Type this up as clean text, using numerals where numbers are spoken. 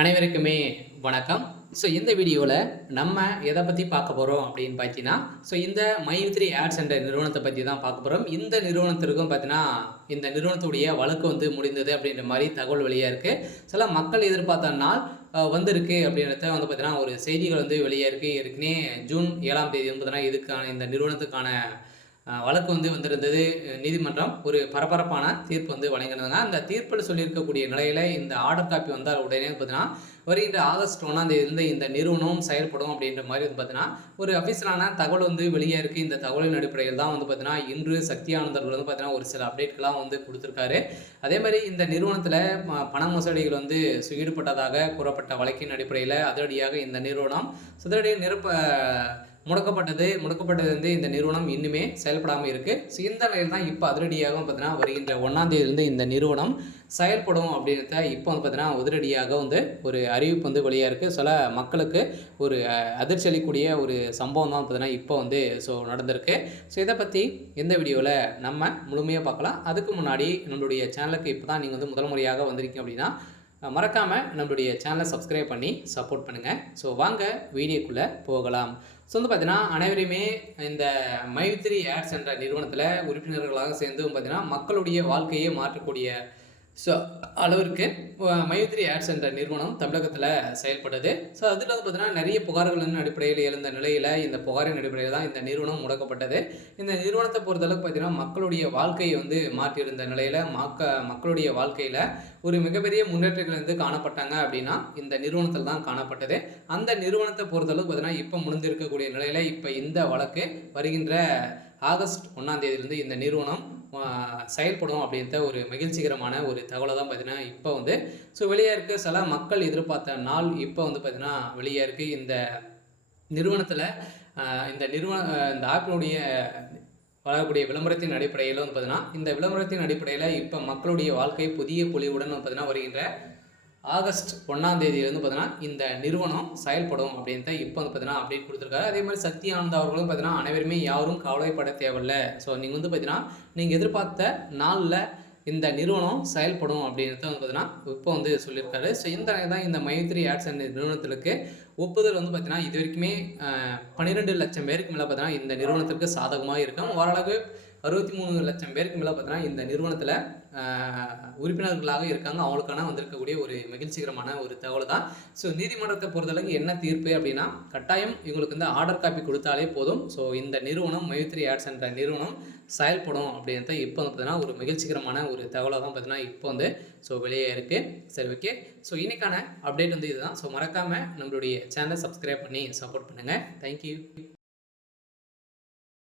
அனைவருக்குமே வணக்கம். இந்த வீடியோவில் நம்ம எதை பற்றி பார்க்க போகிறோம் அப்படின்னு பார்த்தீங்கன்னா, இந்த மை3 ஆட்ஸ் என்ற நிறுவனத்தை பற்றி தான் பார்க்க போகிறோம். இந்த நிறுவனத்திற்கும் பார்த்தீங்கன்னா, இந்த நிறுவனத்துடைய வழக்கு முடிந்தது அப்படின்ற மாதிரி தகவல் வெளியாக இருக்குது. சில மக்கள் எதிர்பார்த்த நாள் வந்திருக்கு அப்படின்றத பார்த்தீங்கன்னா, ஒரு செய்திகள் வெளியாக இருக்குது. ஏற்கனவே ஜூன் 7ஆம் தேதி பார்த்தீங்கன்னா, இதுக்கான இந்த நிறுவனத்துக்கான வழக்கு வந்திருந்தது. நீதிமன்றம் ஒரு பரபரப்பான தீர்ப்பு வழங்கியிருந்தாங்க. அந்த தீர்ப்பில் சொல்லியிருக்கக்கூடிய நிலையில் இந்த ஆர்டர் காப்பி வந்தால் உடனே பார்த்தீங்கன்னா, வருகின்ற ஆகஸ்ட் 1ஆம் தேதியிலிருந்து இந்த நிறுவனம் செயல்படும் அப்படின்ற மாதிரி பார்த்தீங்கன்னா, ஒரு அஃபிஷியலான தகவல் வெளியே இருக்குது. இந்த தகவலின் அடிப்படையில் தான் பார்த்தீங்கன்னா, இன்று சக்தி ஆனந்தர்கள் பார்த்தீங்கன்னா, ஒரு சில அப்டேட்களாம் கொடுத்துருக்காரு. அதே மாதிரி இந்த நிறுவனத்தில் பண மோசடிகள் ஈடுபட்டதாக கூறப்பட்ட வழக்கின் அடிப்படையில் அதிரடியாக இந்த நிறுவனம் முடக்கப்பட்டது இந்த நிறுவனம் இன்னுமே செயல்படாமல் இருக்குது. இந்த நிலையில் தான் இப்போ அதிரடியாக பார்த்தீங்கன்னா, வருகின்ற 1ஆம் தேதியிலிருந்து இந்த நிறுவனம் செயல்படும் அப்படின்றத இப்போ பார்த்தீங்கன்னா, அதிரடியாக ஒரு அறிவிப்பு வெளியாக இருக்குது. சில மக்களுக்கு ஒரு அதிர்ச்சி அளிக்கக்கூடிய ஒரு சம்பவம் தான் பார்த்தீங்கன்னா, இப்போ நடந்திருக்கு. இதை பற்றி இந்த வீடியோவில் நம்ம முழுமையாக பார்க்கலாம். அதுக்கு முன்னாடி நம்மளுடைய சேனலுக்கு இப்போ தான் நீங்கள் முதல் முறையாக வந்திருக்கீங்க அப்படின்னா, மறக்காமல் நம்மளுடைய சேனலை சப்ஸ்கிரைப் பண்ணி சப்போர்ட் பண்ணுங்கள். வாங்க வீடியோக்குள்ளே போகலாம். பார்த்தீங்கன்னா, அனைவருமே இந்த மை3 ஆட்ஸ் என்ற நிறுவனத்தில் உறுப்பினர்களாக சேர்ந்து பார்த்தீங்கன்னா, மக்களுடைய வாழ்க்கையை மாற்றக்கூடிய அளவிற்கு மை3 ஆட்ஸ் என்ற நிறுவனம் தமிழகத்தில் செயல்பட்டது. அதில் பார்த்தீங்கன்னா, நிறைய புகார்களின் அடிப்படையில் எழுந்த நிலையில் இந்த புகாரின் அடிப்படையில் தான் இந்த நிறுவனம் முடக்கப்பட்டது. இந்த நிறுவனத்தை பொறுத்தளவுக்கு பார்த்தீங்கன்னா, மக்களுடைய வாழ்க்கையை மாற்றியிருந்த நிலையில் மக்களுடைய வாழ்க்கையில் ஒரு மிகப்பெரிய முன்னேற்றங்கள் காணப்பட்டாங்க அப்படின்னா இந்த நிறுவனத்தில் தான் காணப்பட்டது. அந்த நிறுவனத்தை பொறுத்தளவுக்கு பார்த்தீங்கன்னா, இப்போ முடிந்திருக்கக்கூடிய நிலையில் இப்போ இந்த வழக்கு வருகின்ற ஆகஸ்ட் 1ஆம் தேதியிலிருந்து இந்த நிறுவனம் செயல்படும் அப்படின்ற ஒரு மகிழ்ச்சிகரமான ஒரு தகவலை தான் பார்த்தீங்கன்னா, இப்போ வெளியே இருக்குது. சில மக்கள் எதிர்பார்த்த நாள் இப்போ பார்த்தீங்கன்னா வெளியே இருக்குது. இந்த நிறுவனத்தில் இந்த ஆப்பினுடைய வளரக்கூடிய விளம்பரத்தின் அடிப்படையில் பார்த்தீங்கன்னா, இந்த விளம்பரத்தின் அடிப்படையில் இப்போ மக்களுடைய வாழ்க்கை புதிய பொலிவுடன் பார்த்தீங்கன்னா, வருகின்ற ஆகஸ்ட் 1ஆம் தேதியிலிருந்து பார்த்தீங்கன்னா, இந்த நிறுவனம் செயல்படும் அப்படின்ட்டு இப்போ பார்த்தீங்கன்னா அப்டேட் கொடுத்துருக்காரு. அதே மாதிரி சக்தி ஆனந்த் அவர்களும் பார்த்தீங்கன்னா, அனைவருமே யாரும் கவலைப்பட தேவையில்லை. நீங்கள் பார்த்தீங்கன்னா, நீங்கள் எதிர்பார்த்த நாளில் இந்த நிறுவனம் செயல்படும் அப்படின்றத பார்த்தீங்கன்னா இப்போ சொல்லியிருக்காரு. இந்த தான் இந்த மை3 ஆட்ஸ் என்ற நிறுவனத்திற்கு ஒப்புதல் பார்த்தீங்கன்னா, இது வரைக்குமே 12 லட்சம் பேருக்கு மேலே பார்த்தீங்கன்னா இந்த நிறுவனத்திற்கு சாதகமாக இருக்கும். ஓரளவு 63 லட்சம் பேருக்கு மேலே பார்த்தீங்கன்னா இந்த நிறுவனத்தில் உறுப்பினர்களாக இருக்காங்க. அவங்களுக்கான வந்திருக்கக்கூடிய ஒரு மகிழ்ச்சிகரமான ஒரு தகவல் தான். நீதிமன்றத்தை பொறுத்தளவுக்கு என்ன தீர்ப்பு அப்படின்னா, கட்டாயம் இவங்களுக்கு ஆர்டர் காப்பி கொடுத்தாலே போதும். இந்த நிறுவனம் மை3 ஆட்ஸ் என்ற நிறுவனம் செயல்படும் அப்படின்றத இப்போ பார்த்தீங்கன்னா ஒரு மகிழ்ச்சிகரமான ஒரு தகவலாக தான் பார்த்தீங்கன்னா இப்போ வெளியே இருக்குது. சரி, ஓகே. இன்னைக்கான அப்டேட் இதுதான். மறக்காமல் நம்மளுடைய சேனலை சப்ஸ்கிரைப் பண்ணி சப்போர்ட் பண்ணுங்கள். தேங்க்யூ.